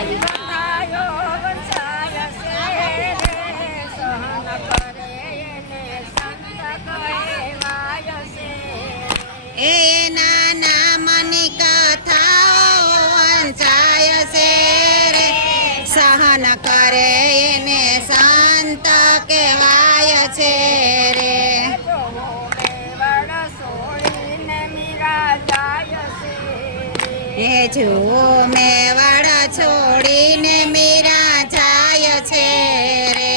કથાયો વંચાય છે રે સહન કરે એને સંત કહેવાય છે એના નામની કથાઓ વંચાય છે રે સહન કરે એને સંત કહેવાય છે રે એ જુઓ મેવાડ છોડીને મીરા જાય છે રે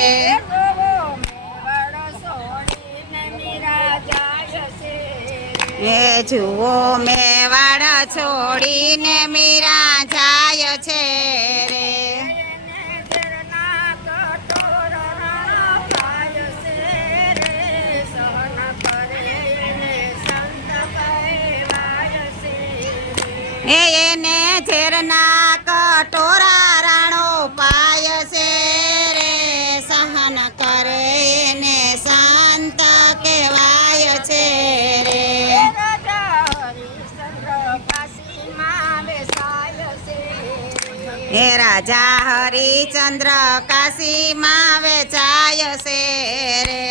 એ જુઓ મેવાડ છોડીને મીરા જાય છે રે એને ઝેરના કટોરા રાણો પાય છે રે સહન કરે એને શાંત કહેવાય છે રે હે રાજા હરિચંદ્ર કાશીમાં વેચાય છે રે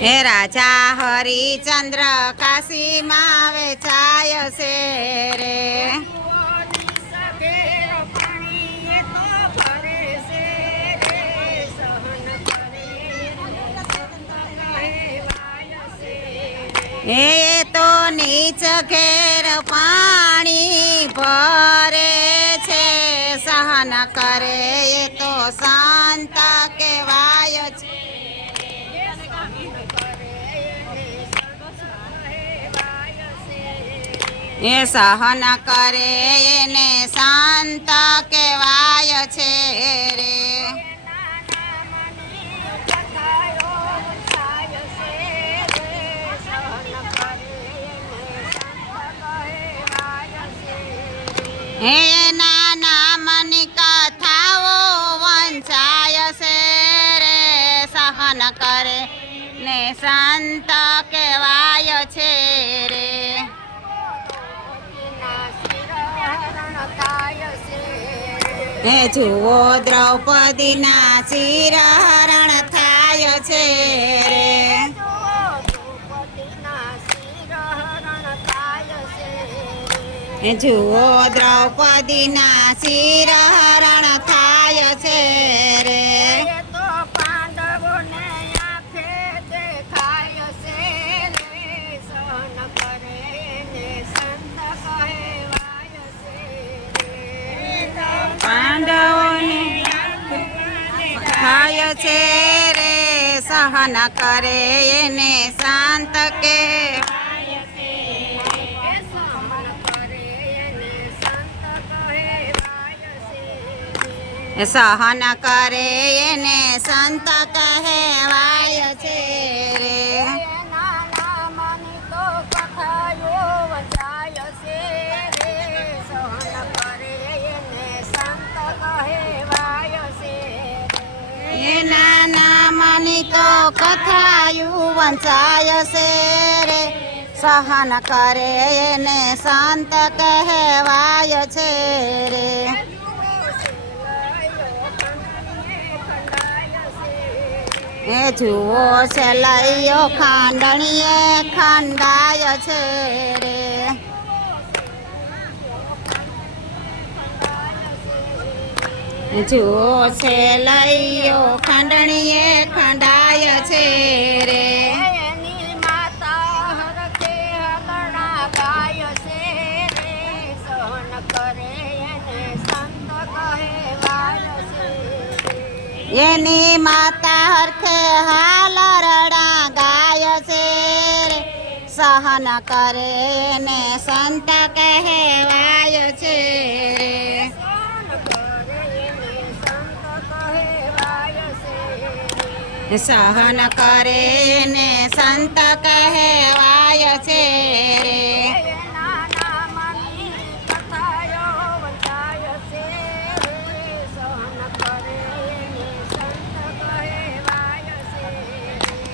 હે રાજા હરિચંદ્ર કાશીમાં વેચાય છે રે એ તો નીચ ઘેર પાણી ભરે છે સહન કરે એ તો શાંત કહેવાય છે એ સહન કરે એને શાંત કહેવાય છે રે એના નામની કથાઓ વંચાય છે રે સહન કરે ને શાંત કહેવાય છે રે એ જુઓ દ્રૌપદીના શિરહરણ થાય છે રે જુઓ દ્રૌપદીના શિરહરણ થાય છે રે પાંડવોને થાય છે રે સહન કરે એને શાંત કહેવાય છે સહન કરે એને સંત કહેવાય છે રે એના નામની તો કથાયું વંચાય છે રે સહન કરે એને શાંત કહેવાય છે રે એ જુઓ છે લઈયો ખાંડણીએ ખંડાય છે રે જુઓ છે લઈયો ખાંડણીએ ખંડાય છે રે એની માતા હરખે હાલ રડા ગાય છે રે સહન કરે એને સંત કહેવાય છે રે સહન કરે એને સંત કહેવાય છે રે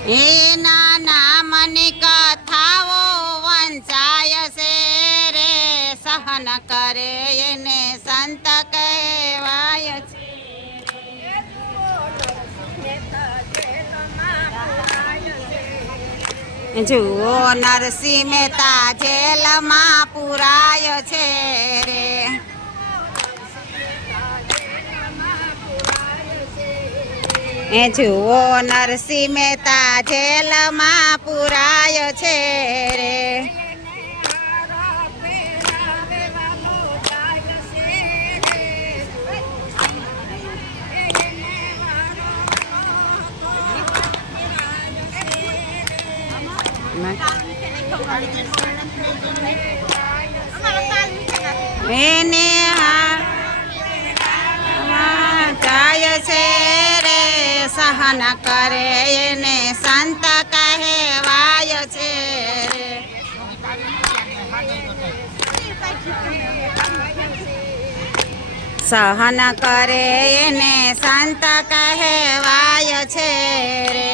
એના નામની કથાઓ વંચાય છે સહન કરે એને સંત કહેવાય છે. જુઓ નરસિંહ મહેતા જેલમાં પુરાય છે રે. જુઓ નરસિંહ મહેતા જેલમાં પુરાય છે રે. એને જાય છે રે સહન કરે એને સંત કહેવાય છે રે. સહન કરે એને સંત કહેવાય છે રે.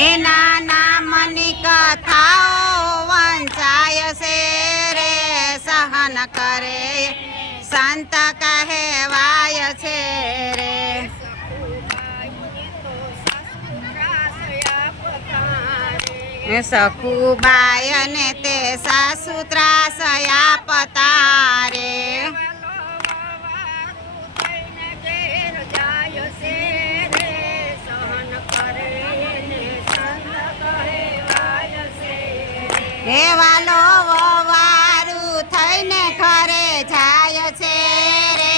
એના નામની કથાઓ વંચાય છે રે. સહન કરે સંત કહેવાય છે રે. સખુબાઈ અને તે સાસુ ત્રાસ આપતા રે. હે વાલો વારું થઈને ઘરે જાય છે રે.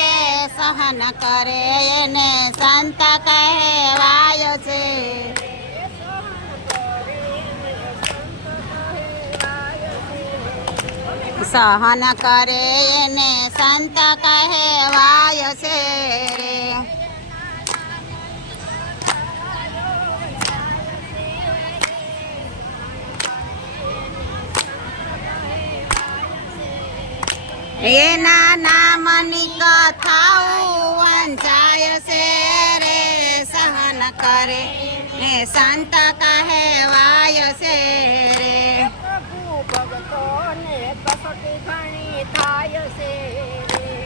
સહન કરે એને સંત કહેવાય છે. સહન કરે એને સંત કહેવાય છે રે. એના નામની કથાઓ વંચાય છે રે. સહન કરે એ સંત કહેવાય છે રે.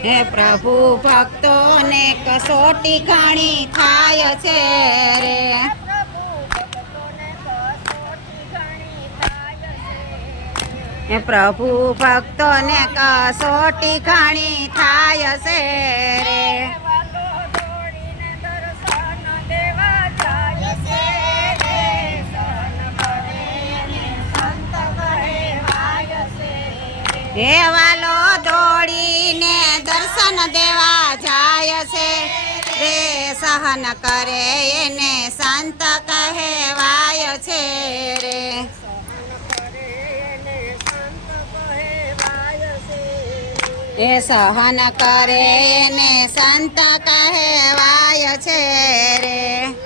હે પ્રભુ ભક્તોને કસોટી ઘણી થાય છે રે. હે પ્રભુ ભક્તોને કસોટી ઘણી થાય છે રે. હે વાલો દોડીને દર્શન દેવા જાય છે રે. સહન કરે એને સંત કહેવાય છે રે. એ સહન કરે એને સંત કહેવાય છે રે.